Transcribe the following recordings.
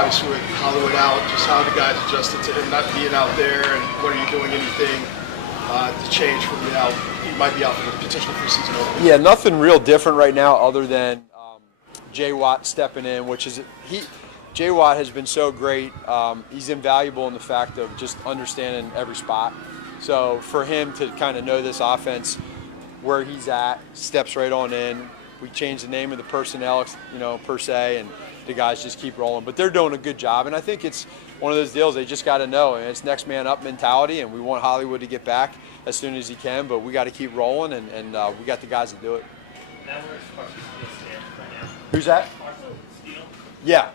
obviously with Hollywood out, just how the guys adjusted to him not being out there, and what are you doing anything to change from he might be out for the potential preseason opening? Yeah, nothing real different right now other than Jay Watt stepping in, which is Jay Watt has been so great. He's invaluable in the fact of just understanding every spot. So for him to kind of know this offense, where he's at, steps right on in. We changed the name of the personnel, per se, and the guys just keep rolling. But they're doing a good job, and I think it's one of those deals they just got to know. And it's next man up mentality, and we want Hollywood to get back as soon as he can, but we got to keep rolling, and we got the guys to do it. Who's that? Yeah.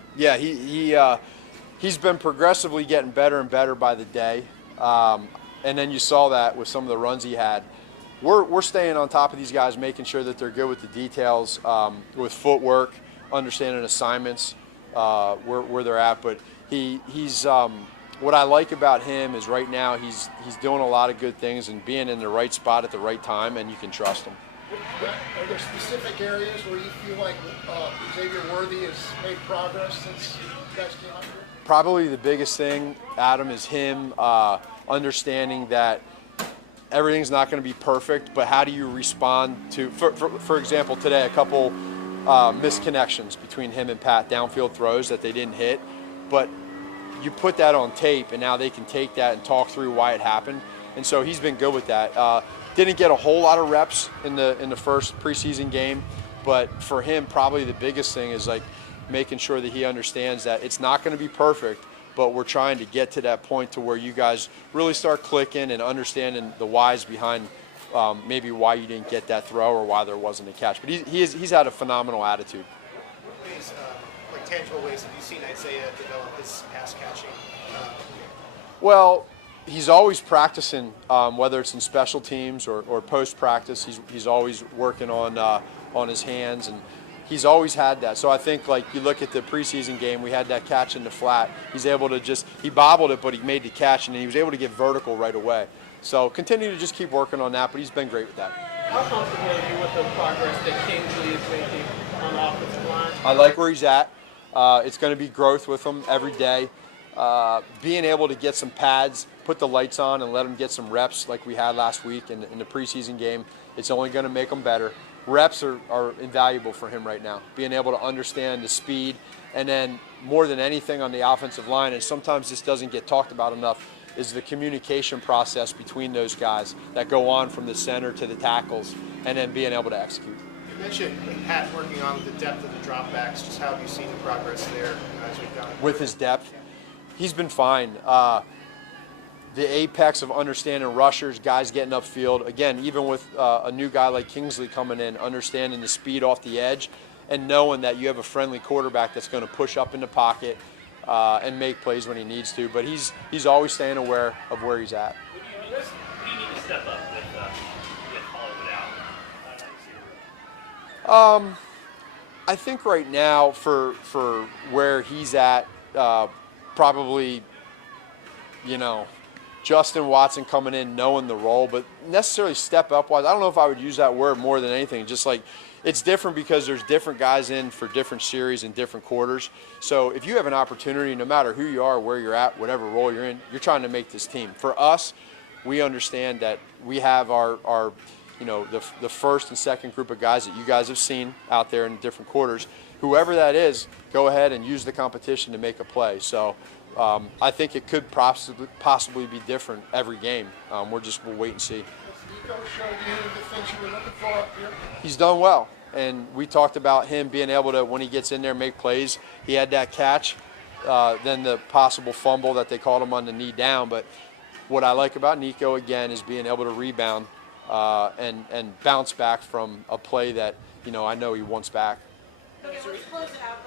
He's been progressively getting better and better by the day, and then you saw that with some of the runs he had. We're staying on top of these guys, making sure that they're good with the details, with footwork, understanding assignments, where they're at. But he's what I like about him is right now he's doing a lot of good things and being in the right spot at the right time, and you can trust him. Are there specific areas where you feel like Xavier Worthy has made progress since you guys came out here? Probably the biggest thing, Adam, is him understanding that everything's not going to be perfect, but how do you respond to, for example, today, a couple missed connections between him and Pat, downfield throws that they didn't hit, but you put that on tape, and now they can take that and talk through why it happened, and so he's been good with that. Didn't get a whole lot of reps in the first preseason game, but for him, probably the biggest thing is like making sure that he understands that it's not going to be perfect, but we're trying to get to that point to where you guys really start clicking and understanding the whys behind maybe why you didn't get that throw or why there wasn't a catch. But he's had a phenomenal attitude. What ways, like tangible ways, have you seen Isaiah develop his pass catching? Well, he's always practicing, whether it's in special teams or post practice. He's always working on his hands, and he's always had that. So I think, like, you look at the preseason game, we had that catch in the flat. He's able to he bobbled it, but he made the catch, and he was able to get vertical right away. So continue to just keep working on that, but he's been great with that. How comfortable are you with the progress that Kingsley is making on the offensive line? I like where he's at. It's going to be growth with him every day. Being able to get some pads, put the lights on, and let him get some reps like we had last week in the preseason game, it's only going to make him better. Reps are invaluable for him right now. Being able to understand the speed, and then more than anything on the offensive line, and sometimes this doesn't get talked about enough, is the communication process between those guys that go on from the center to the tackles, and then being able to execute. You mentioned Pat working on the depth of the dropbacks. Just how have you seen the progress there as we've done? With his depth, he's been fine. The apex of understanding rushers, guys getting upfield. Again, even with a new guy like Kingsley coming in, understanding the speed off the edge and knowing that you have a friendly quarterback that's going to push up in the pocket and make plays when he needs to. But he's always staying aware of where he's at. What do you need to step up with Hollywood out? I think right now for where he's at, probably, Justin Watson coming in, knowing the role, but necessarily step up wise. I don't know if I would use that word more than anything. Just like it's different because there's different guys in for different series and different quarters. So if you have an opportunity, no matter who you are, where you're at, whatever role you're in, you're trying to make this team. For us, we understand that we have our the first and second group of guys that you guys have seen out there in different quarters. Whoever that is, go ahead and use the competition to make a play. So I think it could possibly be different every game. We'll wait and see. Nico showed you the things you were looking for up here? He's done well, and we talked about him being able to, when he gets in there, make plays. He had that catch, then the possible fumble that they called him on the knee down. But what I like about Nico, again, is being able to rebound and bounce back from a play that, I know he wants back. Okay, let's close it out.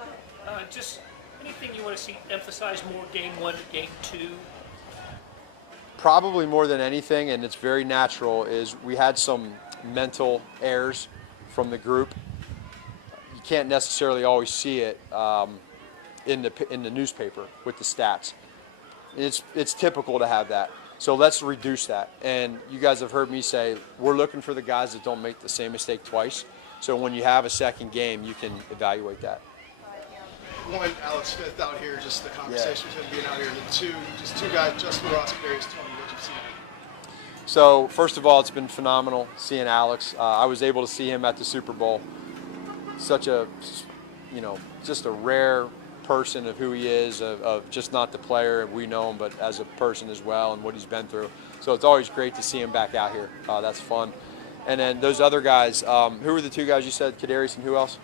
Go ahead. Just anything you want to see emphasize more game 1 to game 2? Probably more than anything, and it's very natural, is we had some mental errors from the group. You can't necessarily always see it in the newspaper with the stats. It's typical to have that. So let's reduce that. And you guys have heard me say we're looking for the guys that don't make the same mistake twice. So when you have a second game, you can evaluate that. one, Alex Smith out here, just the conversation with him being out here, and then two, just two guys, Justin Ross, Kadarius Toney, what you've seen. So first of all, it's been phenomenal seeing Alex. I was able to see him at the Super Bowl. Such a, just a rare person of who he is, of just not the player, we know him, but as a person as well and what he's been through. So it's always great to see him back out here. That's fun. And then those other guys, who were the two guys you said, Kadarius and who else?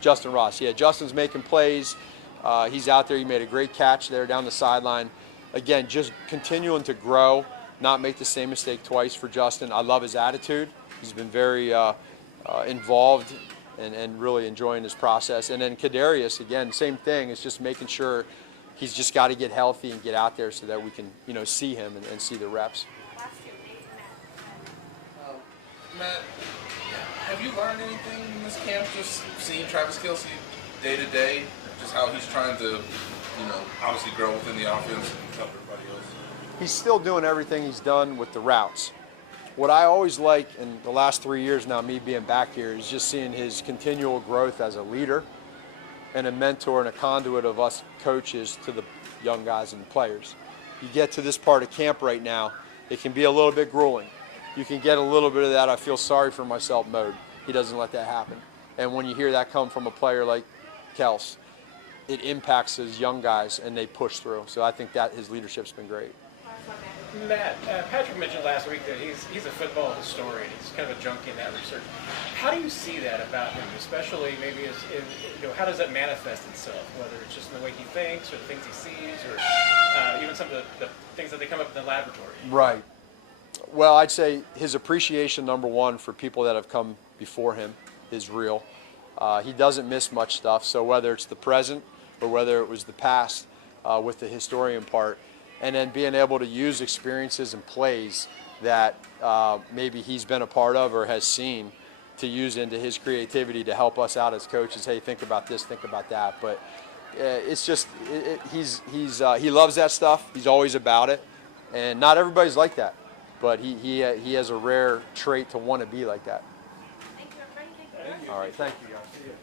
Justin Ross. Yeah, Justin's making plays. He's out there. He made a great catch there down the sideline. Again, just continuing to grow, not make the same mistake twice for Justin. I love his attitude. He's been very involved and really enjoying his process. And then Kadarius, again, same thing. It's just making sure he's just got to get healthy and get out there so that we can, see him and see the reps. Matt, have you learned anything in this camp, just seeing Travis Kelce day to day, just how he's trying to, obviously grow within the offense and help everybody else? He's still doing everything he's done with the routes. What I always like in the last 3 years now, me being back here, is just seeing his continual growth as a leader and a mentor and a conduit of us coaches to the young guys and players. You get to this part of camp right now, it can be a little bit grueling. You can get a little bit of that I feel sorry for myself mode. He doesn't let that happen. And when you hear that come from a player like Kels, it impacts those young guys and they push through. So I think that his leadership's been great. Matt, Patrick mentioned last week that he's a football historian. He's kind of a junkie in that research. How do you see that about him, especially maybe how does that manifest itself, whether it's just in the way he thinks or the things he sees or even some of the things that they come up in the laboratory? Right. Well, I'd say his appreciation, number one, for people that have come before him is real. He doesn't miss much stuff, so whether it's the present or whether it was the past with the historian part, and then being able to use experiences and plays that maybe he's been a part of or has seen to use into his creativity to help us out as coaches. Hey, think about this, think about that. But it's just he loves that stuff. He's always about it, and not everybody's like that. But he has a rare trait to want to be like that. Thank you, everybody. All right, thank you guys. See you.